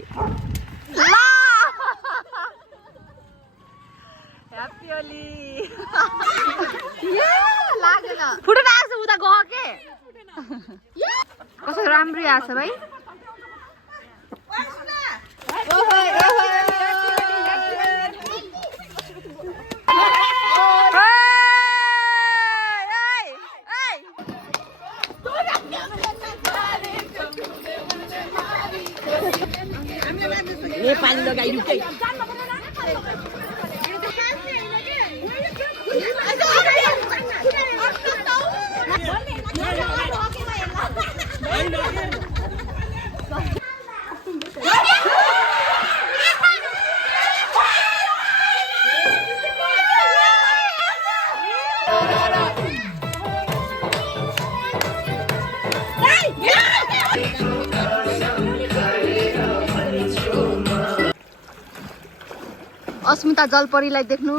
भाइ ह्याप्पी होली लागेन फुटेर आएछ उता गयो के कस्तो राम्रै आएछ भाइ नेपाली लगाइरु के अस्मिता जलपरीलाई देख्नु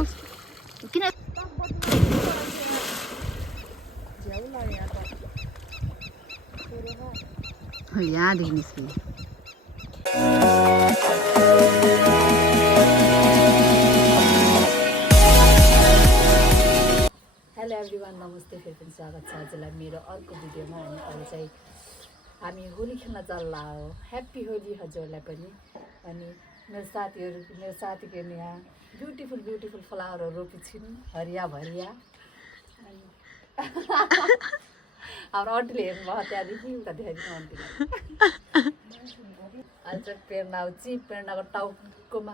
किन यहाँदेखि निस्किने हेलो एभ्रिवान नमस्ते फेरि पनि स्वागत छ हजुरलाई मेरो अर्को भिडियोमा हामी होली खेल्न चल्ला हो ह्याप्पी होली हजुरलाई पनि अनि मेरो साथीको यहाँ ब्युटिफुल फ्लावरहरू रोपिन्छन् हरिया भरिया अनि हाम्रो आन्टीले हेर्नुभयो त्यहाँदेखि उता देखाइदिनु आन्टीलाई अहिले चाहिँ प्रेरणाको टाउकोमा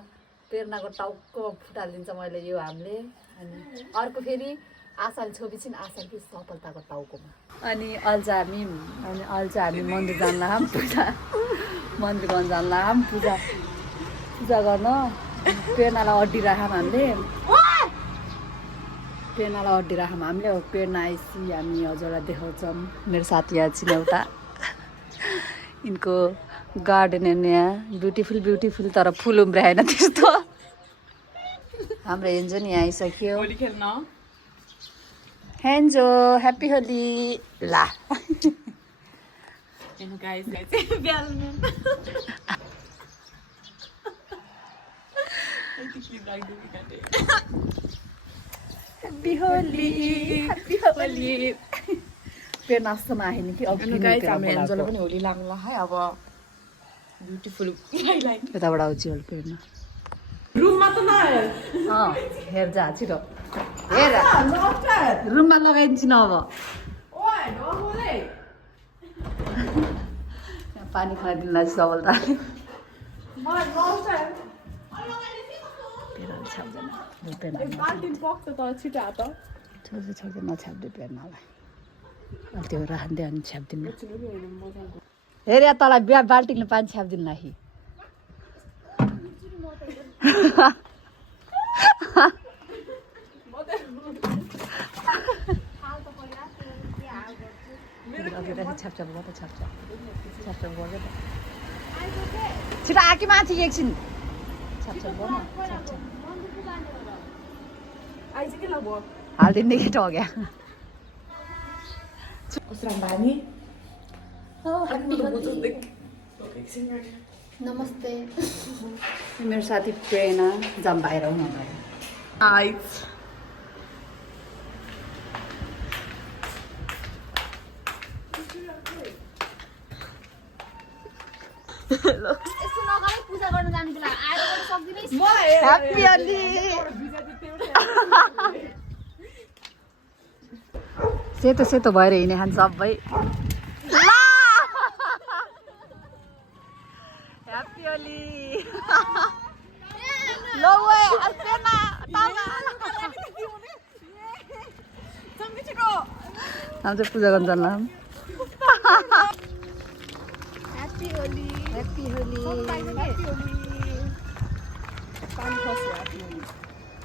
फुटालिदिन्छ मैले यो हामीले अनि अर्को फेरि आशाले छोपिन्छन् आशाले सफलताको टाउकोमा अनि अहिले चाहिँ हामी मन्दिर जान्ला मन्दिर गर्न जान्ला पूजा गर्न प्रेरणालाई अड्डिराखौँ हामीले प्रेरणा आएपछि हामी हजुरलाई देखाउँछौँ मेरो साथी यहाँ छिन् एउटा यिनको गार्डन यहाँ ब्युटिफुल तर फुल उम्राएन त्यस्तो हाम्रो हेन्जो नि आइसक्यो हेन्जो ह्याप्पी होली ला ह्याप्पी होली प्रेरणा जस्तोमा आयो नि कि हेन्जोलाई पनि होली लाग्नुला है अब ब्युटिफुल यताबाट आउँछ प्रेरणा रुममा त हेर जा छिटो हेर रुममा लगाइदिन्छु न अब पानी खुवाइदिनु सबल नछ्याप्दै प्रेरणालाई अहिले त्यो राख्दै अनि छ्याप्दिनु हेर या तँलाई बाल्टिङले पानी छ्याप्दिनु लागि छ्याप गर्दै छिटो आँकी माथि एकछिन छ्याप गर्न हालिदिनु केटो हो क्या नमस्ते मेरो साथी प्रेरणा जाम बाहिर हुनु पूजा गर्न जानु बेला आएर सक्दिनै ह्याप्पी होली सेतो भएर हिँडे खान्छ सबै ह्याप्पी होली हम चाहिँ पूजा गर्न जान्ला ह्याप्पी होली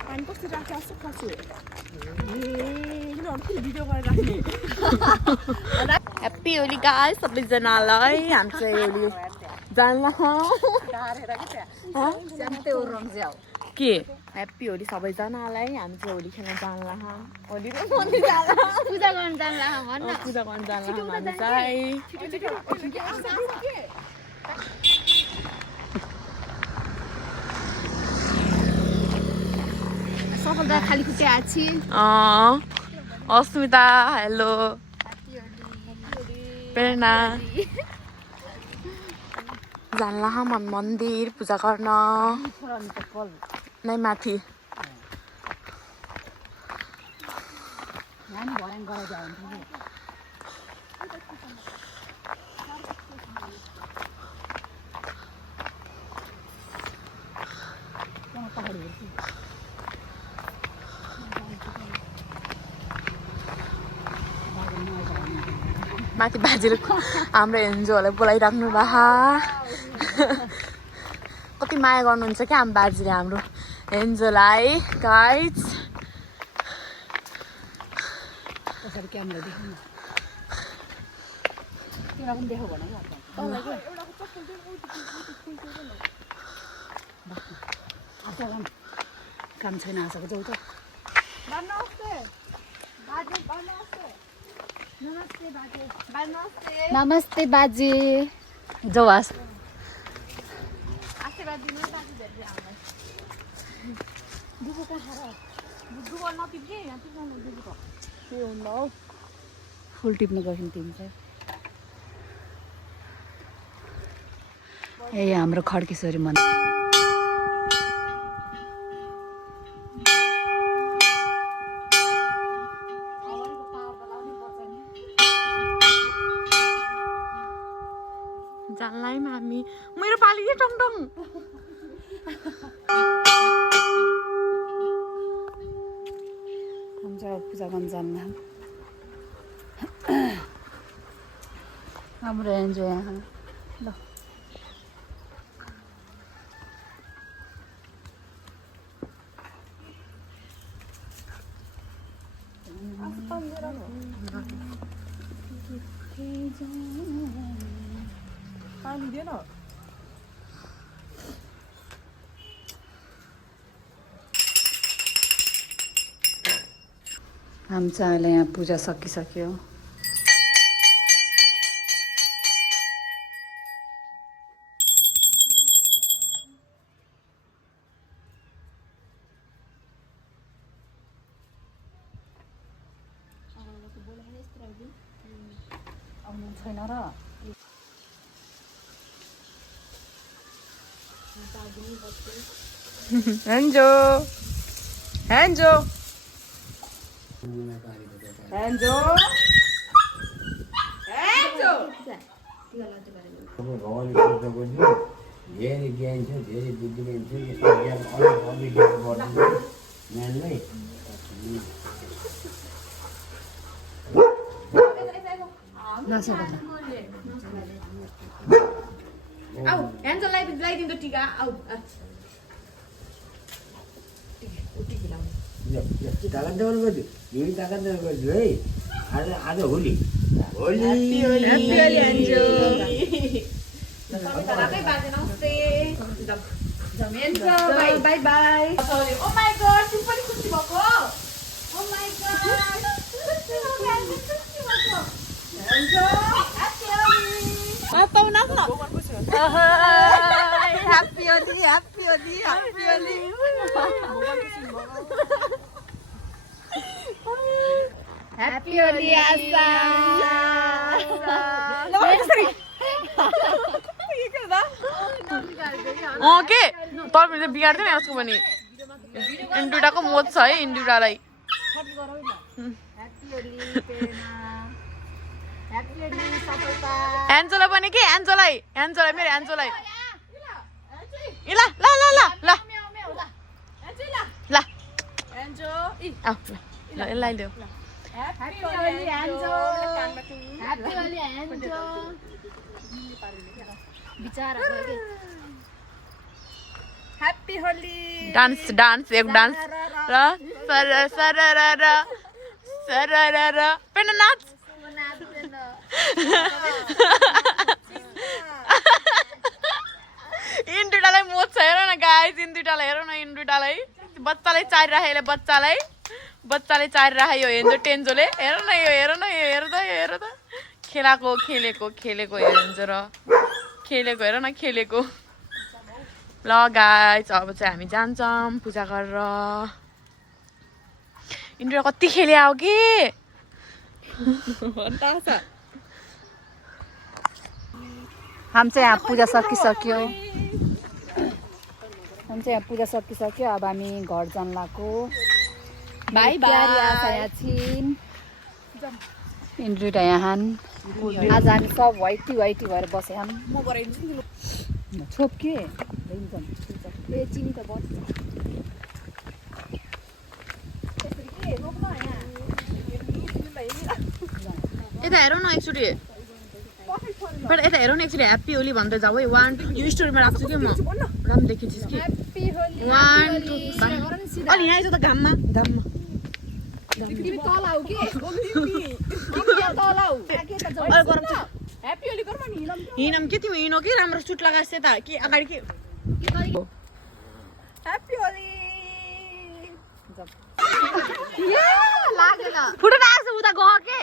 पानी कस्तो राख्छ जस्तो खस्यो ह्याप्पी होली गाइस सबैजनालाई हामी चाहिँ होली जान्ला के ह्याप्पी होली सबैजनालाई हामी चाहिँ होली खेल्न जान्ला होली पूजा गर्न जान्ला हामी चाहिँ खाली खुट्टे आछि अस्मिता हेलो प्रेरणा जानला हम मन्दिर पूजा गर्न नै माथि माथि बाजेले हाम्रो एन्जोहरूलाई बोलाइराख्नु रहा कति माया गर्नुहुन्छ क्या हाम्रो बाजेले हाम्रो एन्जोलाई गाइज काम छैन आशाको जाऊ त नमस्ते बाजे जाऊ आस फुल टिप्न गयौँ तिमी चाहिँ ए हाम्रो खड्केश्वरी मन्दिर जानलाई मामी मेरो पाली के टङटङ हुन्छ पूजा गर्न जान्न हाम्रो एन्जोय यहाँ ल हामी चाहिँ अहिले यहाँ पूजा सकिसक्यो आउनु छैन र एन्जो एन्जो एन्जो एन्जो भगवान्ले सोचेको थियो धेरै ज्ञान छ धेरै बुद्धि ज्ञान छ यस्तो ज्ञान अरू ज्ञान गर्नु ज्ञानलाई आउ एन्जो लगाइदिनु त टिका आउ ताकत देवाल गर्छु यही ताकत देवाल गर्छु है आज आज Holi Holi enjoy bye bye oh my God तिमी पनि खुसी भएको ओ माय गॉड खुसी भएको enjoy happy Holi happy Holi happy Holi happy Holi आशा के तपाईँ बिगार्दैन यसको पनि इन्डुटाको मोज छ है इन्डुटालाई एन्जोलाई पनि के एन्जोलाई मेरो एन्जोलाई ल ल ल ल ल ल ल यसलाई ल्याऊ ह्याप्पी होली डान्स डान्स एक डान्स र सर सर र सर र पेन नाच इन्डुटालाई मोज छ हेर न गाइस इन्डुटालाई हेर न इन्डुटालाई बच्चालाई चारिराखेको बच्चाले चारिराखे यो हेन्जो टेन्जोले हेर न यो हेर न यो हेर त खेलाको खेलेको हेन्जो र खेलेको हेर न खेलेको ल गाइस अब चाहिँ हामी जान्छौँ पूजा गरेर इन्डुरा कति खेले आऊ कि हामी चाहिँ यहाँ पूजा सकिसक्यो अब हामी घर जान लाग्यो बाई यहाँ छिन् इन्ड्रुटा यहाँ आज हामी सब वाइटी भएर बसे हम छोप के ए चिनी त बस यता हेरौँ न एकचोटि बट यता हेरौँ न एकचोटि ह्याप्पी होली भन्दै जाऊ है 1 2 यो स्टोरीमा राख्छु कि म राम देखिन्छस् कि 1 2 अनि यहाँ आइज त घाममा हिँडम के तिमी हिँडो कि राम्रो सुट लगाएछ त कि अगाडि के फुटो आएछ उता गयो के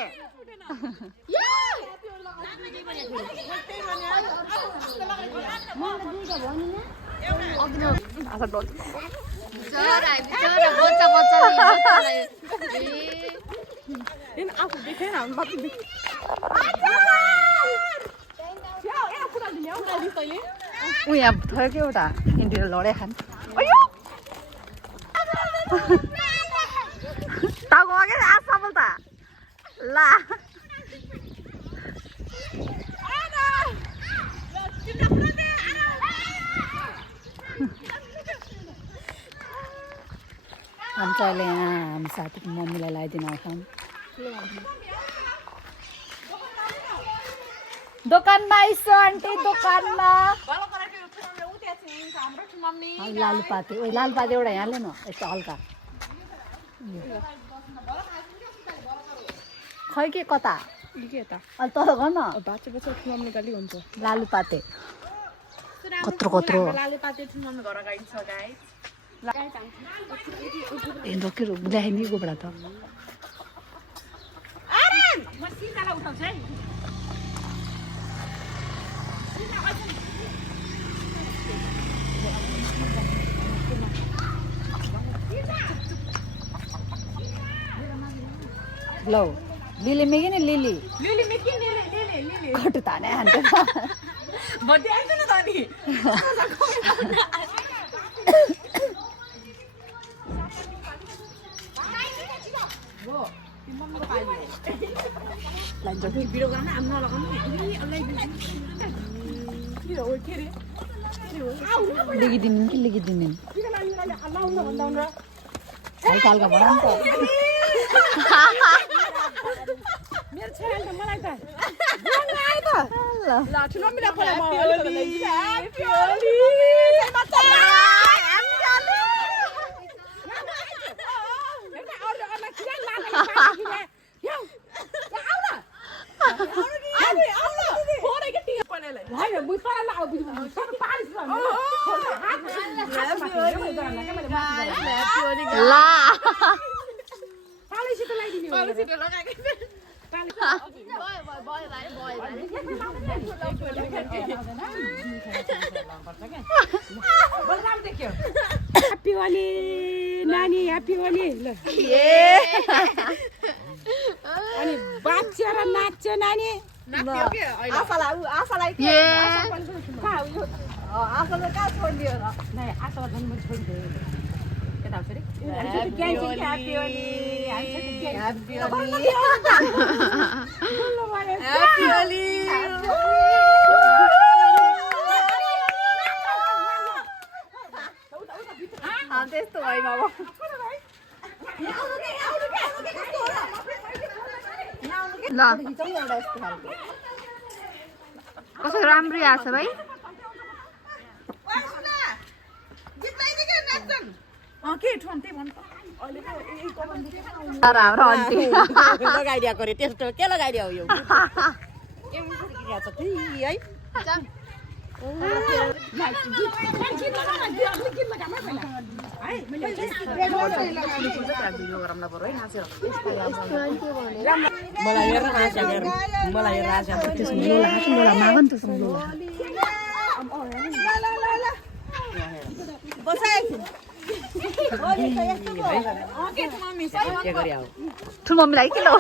यहाँ थोरै के एउटा इन्डिया लडे खान ला हामी चाहिँ अहिले यहाँ हामी साथीको मम्मीलाई लगाइदिन आउँछौँ दोकानमा आइसो आन्टी दोकानमा लालुपाते लालुपाते एउटा यहाँ ले न यस्तो हल्का खै के कता अहिले तर गर न लालुपाते कत्रो ल्याइने गोबाट त लौ लिली मेगी नि लिली कटु ताने हान्छ लिगिदिनु कि लिगिदिनु हल्का हल्का भन नि मेरो छोराले त मलाई त ल ठुलो मिला Happy Holi, Nani, Happy Holi. Ani baca र नाच्छ नानी आशालाई के आशाले कहाँ छोडिदियो र नै आशालाई जन्म छोडिदियो यता फेरि ह्याप्पी होली ह्याप्पी होली त्यस्तो होइन अब ल कस्तो राम्रै आछ भाइ हाम्रो आन्टी लगाइदिएको रे त्यस्तो के लगाइदियो यो है मलाई हेर आशा हेर मलाई हेर आशा माग नि त बसाइ ठुलो मम्मीलाई किलो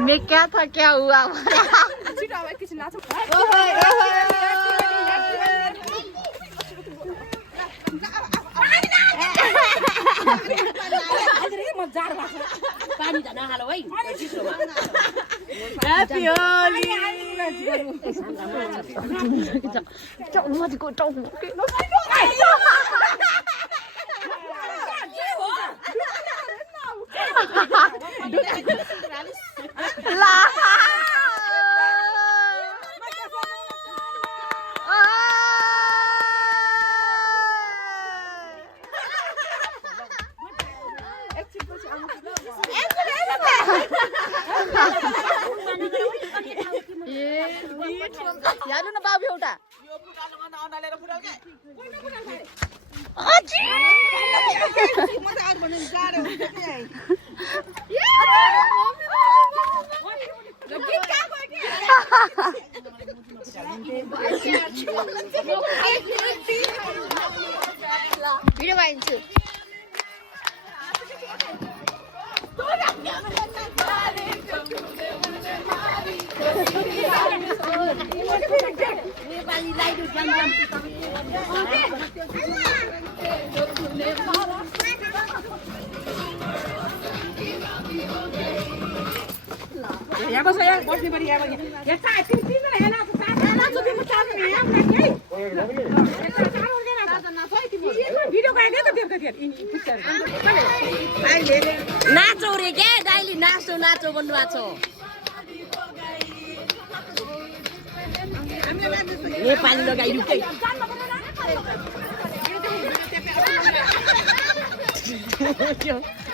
मैं क्या था क्या हुआ यालु न बाबु एउटा भिडियो बनाइन्छु यहाँ बस यहाँ बस्ने पनि यहाँ यहाँ नाचौ रे क्या दाइले नाचौ नाचौ भन्नुभएको छ नेपाली लगाइरु के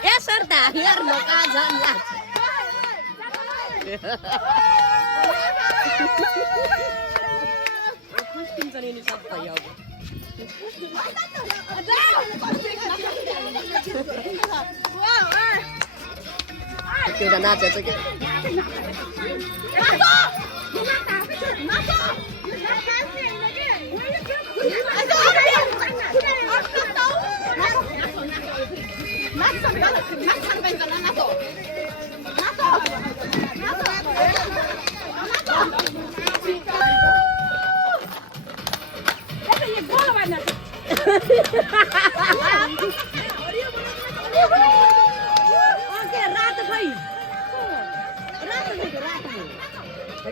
ए सरदा हेर्नु काजन लाग्छ एउटा नाचेछ के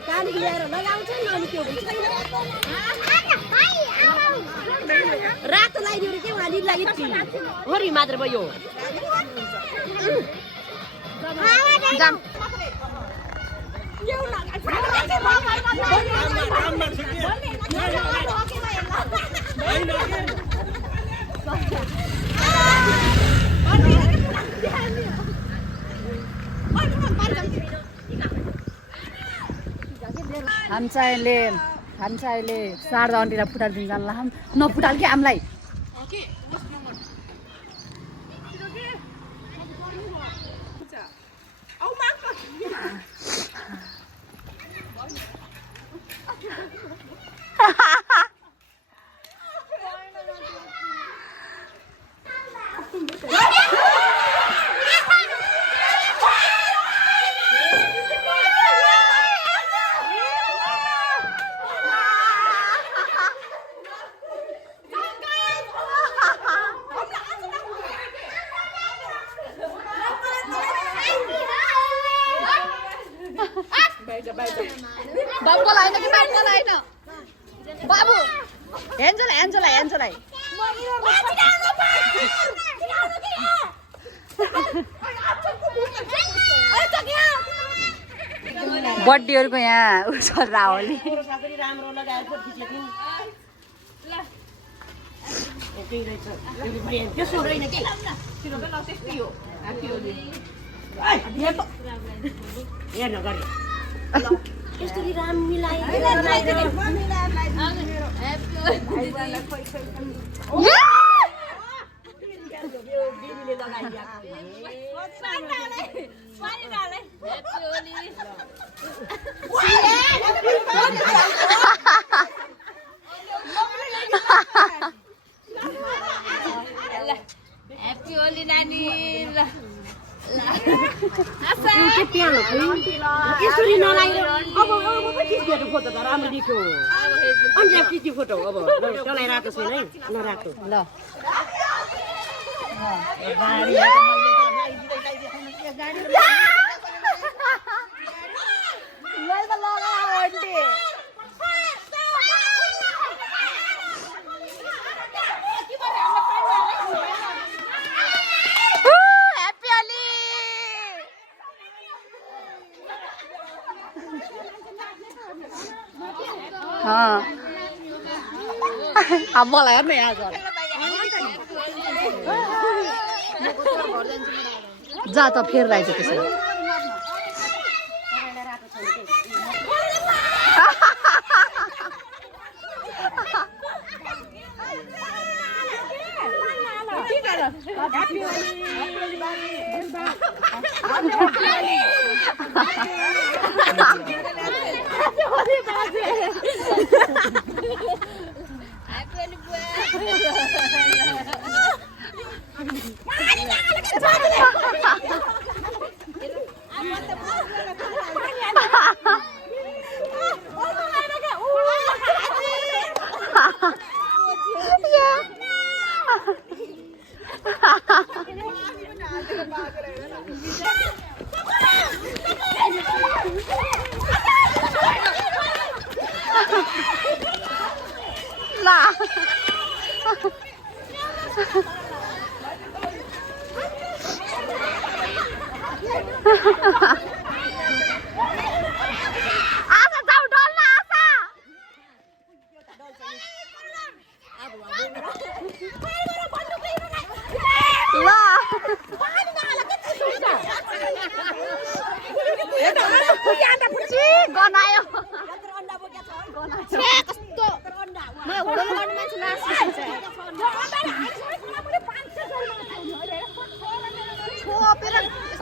काली ल्याएर लगाउँछ नि अनि त्यो रातो लगाइदियो के उहाँ लिलाइ होरी मात्र भयो जाम हम चाहिए सार्दा अन्टीलाई फुटालिदिनु जानला हम नफुटाल कि हामीलाई बाबुको लाइन कि बाबुको लाइन बाबु एन्जलाई बर्थडेहरूको यहाँ उ छ रावली राम्रो लगाएर फोटो खिचेको त्यसो होइन कि हेर्न गरे यसरी राम Happy Holi Nani. यसरी नलाएर अब खिचिदिएको फोटो त राम्रो देखियो अनि खिच्यो फोटो अब तँलाई रातो छैन है नरातो ल अब मलाई हेर्नु यहाँ जा त फेर रहेछ त्यसो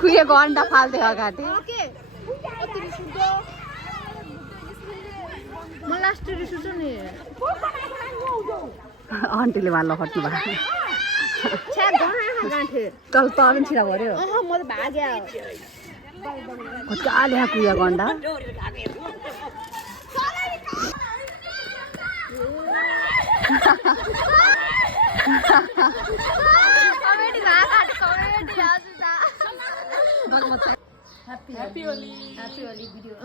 खुइएको अन्डा फाल्दै अगाडि आन्टीले माल्न खट्नु भएको तल पनि छिरा भर्यो कहाँ खुइएको अन्डा Happy Holi. Happy Holi video.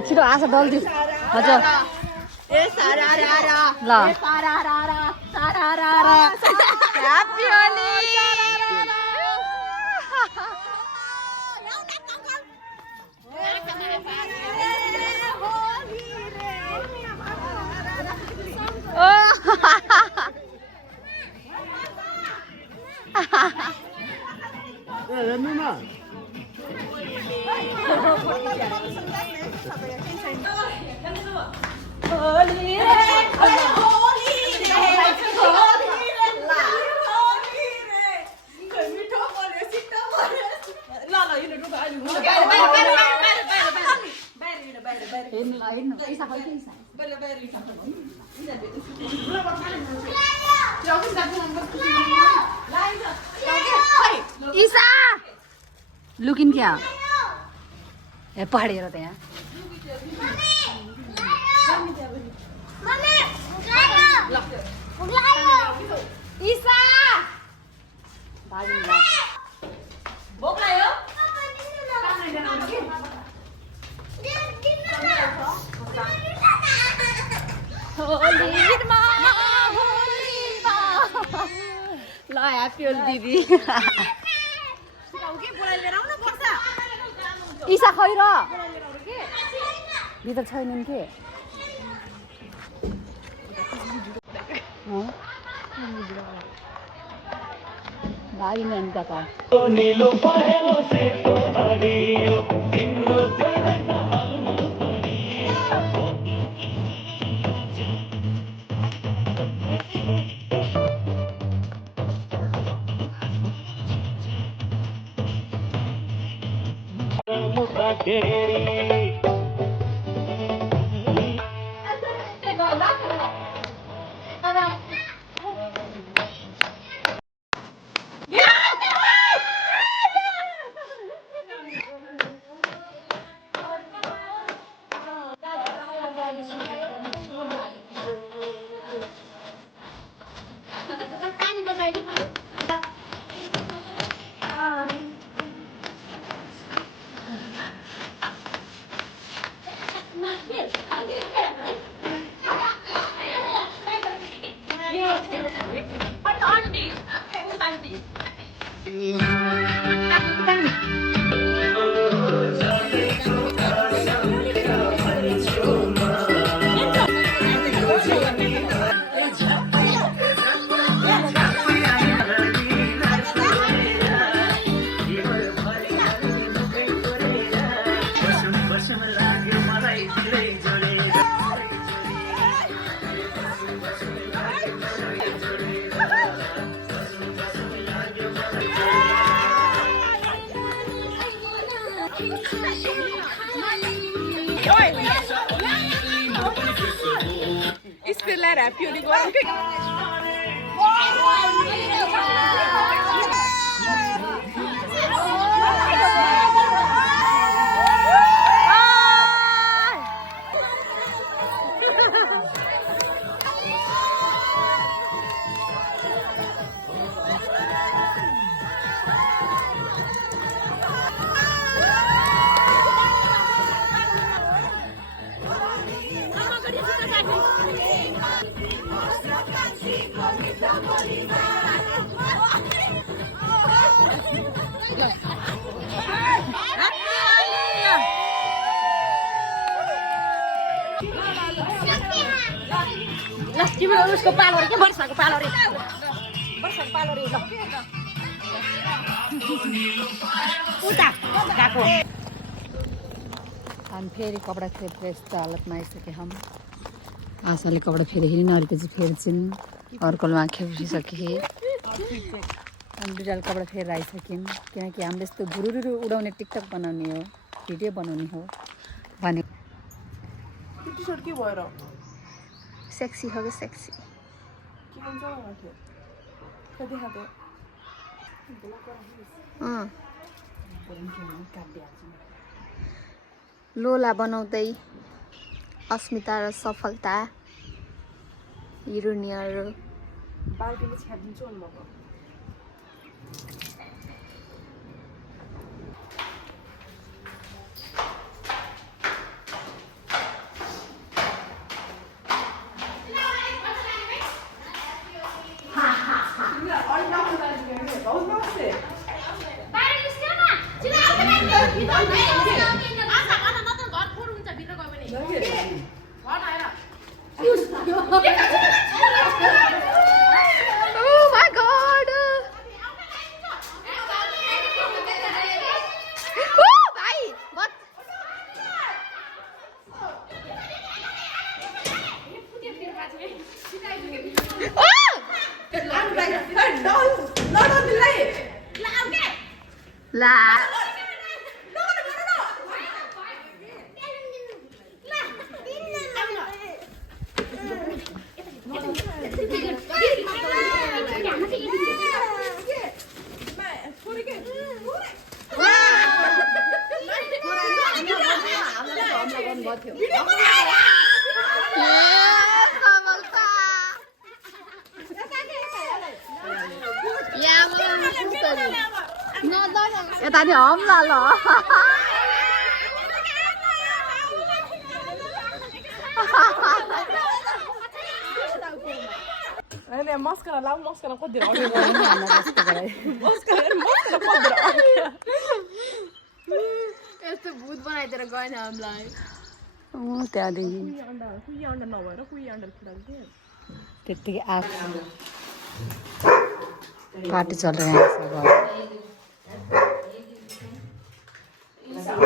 छिटो आशा डल्दियो हजुर ल Happy Holi. ईसा लुकिन क्या ए पहाडेर त्यहाँ ल ह्याप्पी होली दिदी इसा खैर भित्र छैनन् के भाइ नन् काका स्पिडलाई ह्याप्पी होली गरौँ कि ल तिम्रो उसको पालो रे के वर्षको पालो रे वर्षको पालो रे ल उता गएको हम फेरि कपडा फेरि यस्तो हालतमा आइसके हम आशाले कपडा फेरि हिँड्न अर्को चाहिँ फेर्छिन् अर्कोमा खेपिसके अनि दुईवटा कपडा फेरि आइसक्यौँ किनकि हामीले यस्तो गुरुरु उडाउने टिकटक बनाउने हो भिडियो बनाउने हो भने टी-सर्ट के भएर सेक्सी हो कि सेक्सी के भन्छ भन्थ्यो कति खाते लोला बनाउँदै अस्मिता र सफलता हिरोनियर बाल्टीले छ्यापिदिन्छु अनि म Oh my god! Oh, bhai! What? La. यता नि हमला ल भने मस्करा लाउ मस्करा खोज्दिएर यस्तो भूत बनाइदिएर गएन हामीलाई त्यहाँदेखि कुही अन्डा नभएर कुही अन्डा खुडाल्छ त्यत्तिकै आएको पार्टी चल रहा है सब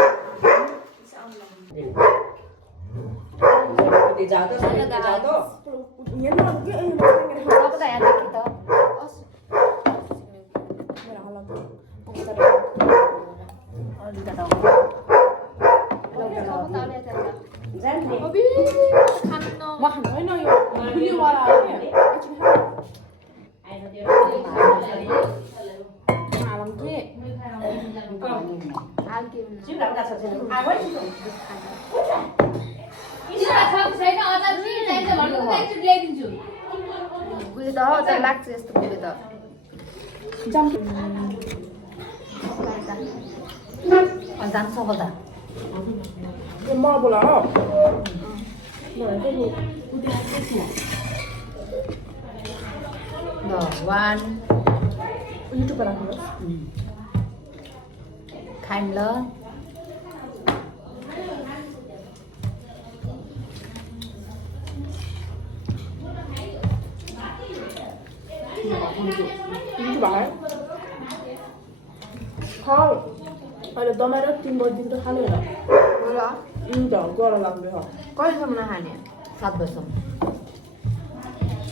गुले त लाग्छ यस्तो गुले त जान सफलता वान खाइम ल अहिले दमाएर 3 बजीदेखि त खाने होला गएर लाग्दै हो कहिलेसम्म नखाने 7 बजीसम्म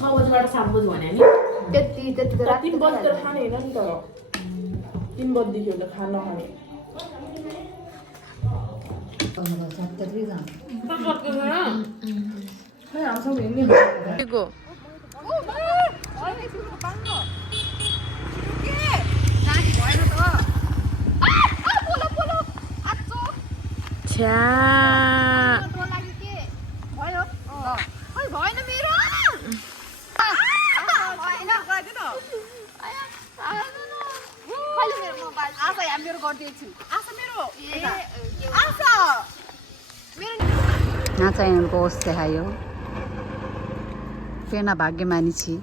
6 बजीबाट 7 बजी भने नि त्यतिको रात 3 बजीतिर खाने होइन नि तर 3 बजीदेखि हो त खान नखाने 70 जान खै हामीसँग हिँड्ने को भएन मेरो मेरो गरिदिएछु यहाँ चाहिँ उनको ओस देखायो पेना भाग्यमानी छि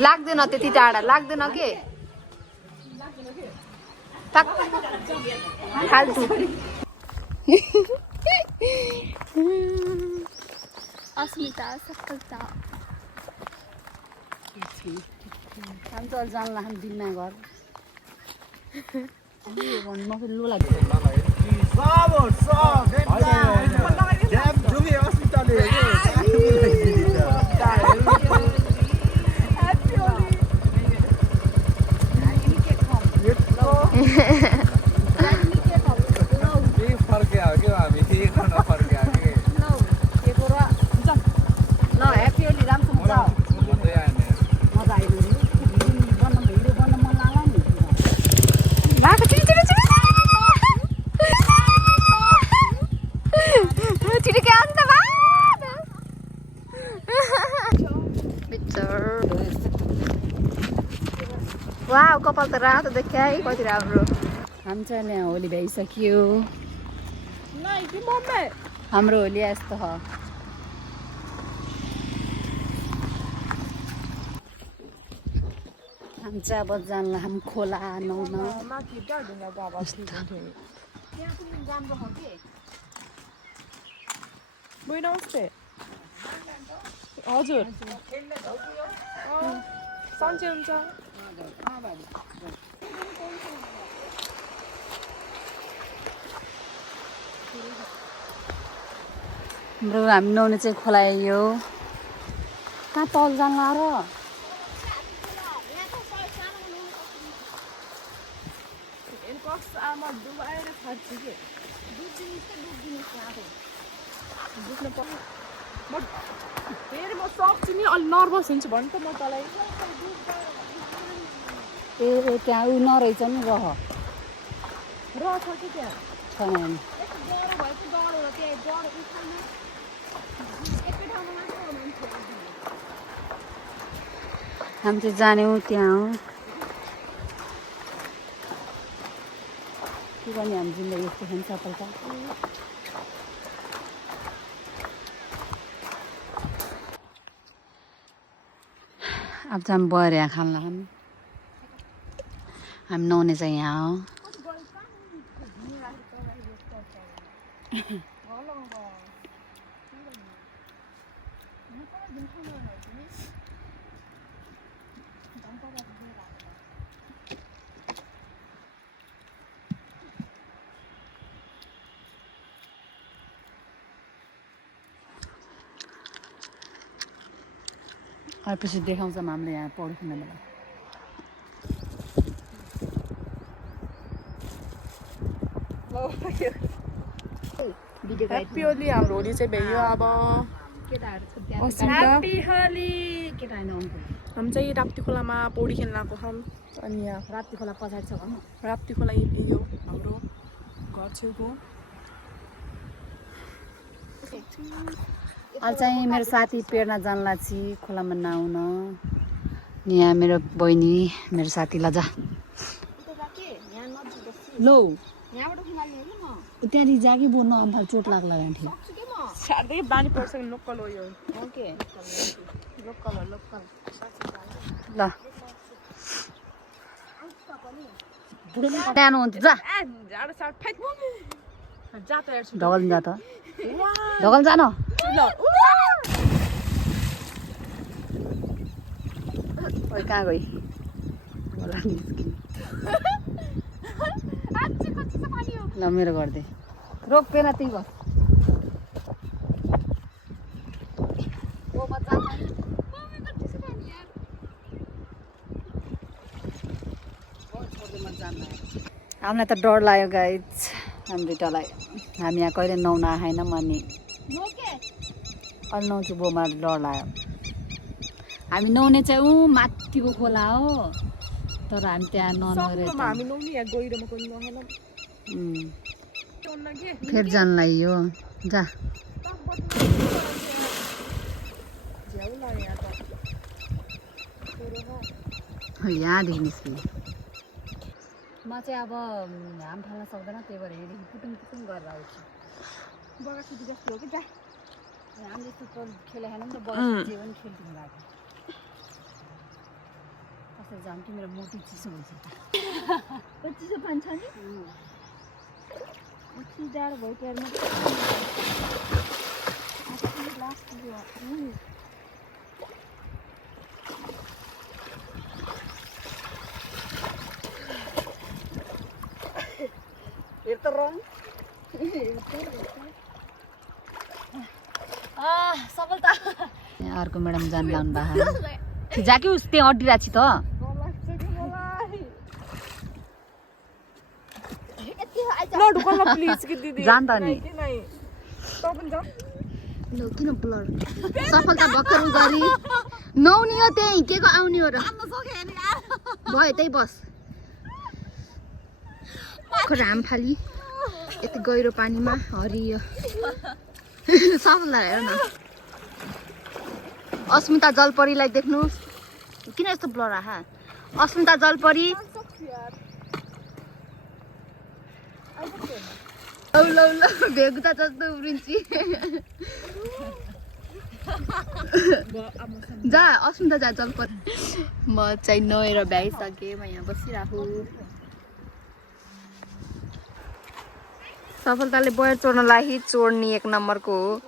लाग्दैन त्यति टाढा लाग्दैन के फाल्तु अस्मिता सफलता हम चल जानला हम दिनमा घर भन्नु फेरि लो लाग्यो वाह कपाल त रातो देखिया है कति राम्रो हामी चाहिँ यहाँ होली भइसक्यो हाम्रो होली यस्तो हो हम चाहिँ अब जानला हम खोला नुहाउन नमस्ते हजुर सन्चै हुन्छ हाम्रो हामी नुहाउने चाहिँ खोला यो कहाँ तल जानला र फेरि म सक्छु नि अलि नर्भस हुन्छु भन्नु त म तँलाई ए त्यहाँ उ नरहेछ नि रह रहेछ कि त्यहाँ छैन हामी चाहिँ जाने हो त्यहाँ हो के गर्ने हामी जिन्दगी यस्तो खान्छ सफलता अब चाहिँ हामी बएर यहाँ खाना हामी नुहाउने चाहिँ यहाँ हो पछि देखाउँछौँ हामीले यहाँ पौडी खेल्ने बेला ह्याप्पी होली हाम्रो होली चाहिँ भइयो अब ह्याप्पी होली केटाहरू हामी चाहिँ राप्ती खोलामा पौडी खेल्न आएको छौँ अनि यहाँ राप्ती खोला पछाडि छ भनौँ राप्ती खोला यो हाम्रो घर छेउको अहिले चाहिँ मेरो साथी पेर्ना जानला छि खोलामा नआउन यहाँ मेरो बहिनी मेरो साथी लजा लो त्यहाँदेखि जागी बोल्नु अम्फाल चोट लाग्ला गाँठी साह्रै बानी पर्छ लोकल हो यो ओके लोकल हो लोकल ल सानो हुन्छ जा ढगल जा त ढगल जान ओइ कहाँ गई ल मेरो गरिदे रोक पेना त्यही बस हामीलाई त डर लाग्यो गाइज हामी दुइटालाई हामी यहाँ कहिले नुहाउन आएनौँ अनि अहिले नुहाउँछु बोमा डर लाग्यो हामी नुहाउने चाहिँ ऊ माथिको खोला हो तर हामी त्यहाँ नुहाउनु हामी नुहाउने यहाँ गहिरोमा कोही नुहाएन फेरि जान लाग्यो जा यहाँदेखि निस्कियो म चाहिँ अब हाम फाल्न सक्दैन त्यही भएर यहाँदेखि पुटुङ पुटुङ गरेर आउँछु बगासी जस्तो हो कि जा हामी जस्तो खेलेको छैन नि त बगासी जे पनि खेल्थ्यौँ गएको कसरी जाऊँ कि मेरो मोटी चिसो हुन्छ त चिसो पानी छ नि जाडो भयो त्यहाँ सफलता अर्को म्याडम जान लाउनु भएको जा कि उस त्यहाँ अड्डिरहेको छु त जान त नि किन ब्लर सफलता भर्खर गरी नुहाउने हो त्यही के को आउने हो र भयो त्यही बस राम फाली यति गहिरो पानीमा हरियो सफलता हेर न अस्मिता जलपरीलाई देख्नुहोस् किन यस्तो ब्लर आहा अस्मिता जलपरी लौ लौ लौ भेगुता जस्तो उब्रिन्ची जा अस्मिता जा जलपरी म चाहिँ नुहाएर भ्याइसकेँ म यहाँ बसिरहेको सफलताले बयर चोर्नलाई चोर्नी एक नम्बरको हो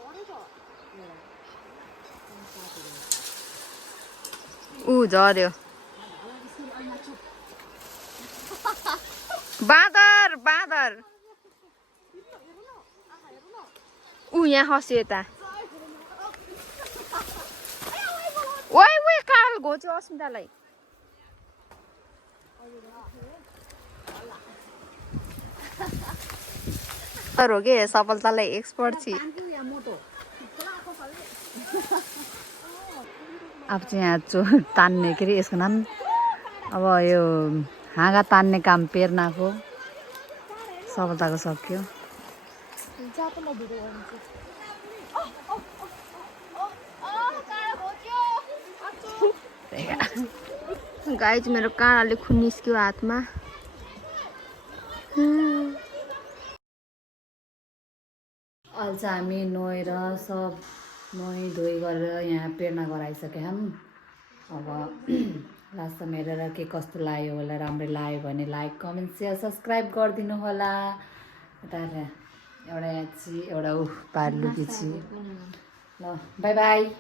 ऊ झर्यो बाँदर बाँदर ऊ यहाँ हस्यो यता ओइ ओइ काल घोच्यो अस्मितालाई हो कि सफलतालाई एक्सपर्ट छि अब चाहिँ यहाँ तान्ने के अरे यसको नाम अब यो हाँगा तान्ने काम पेर्नाको सफलताको सक्यो गाइज मेरो काँडाले खुन निस्क्यो हातमा अहिले चाहिँ हामी नुहाएर सब नुहाइ धोइ गरेर यहाँ प्रेरणा गराइसक्यौँ अब लास्टमा हेरेर के कस्तो लाग्यो होला राम्रो लाग्यो भने लाइक कमेन्ट सेयर सब्सक्राइब गरिदिनु होला एउटा एउटा यहाँ छि एउटा पार्लुकी छि ल बाई बाई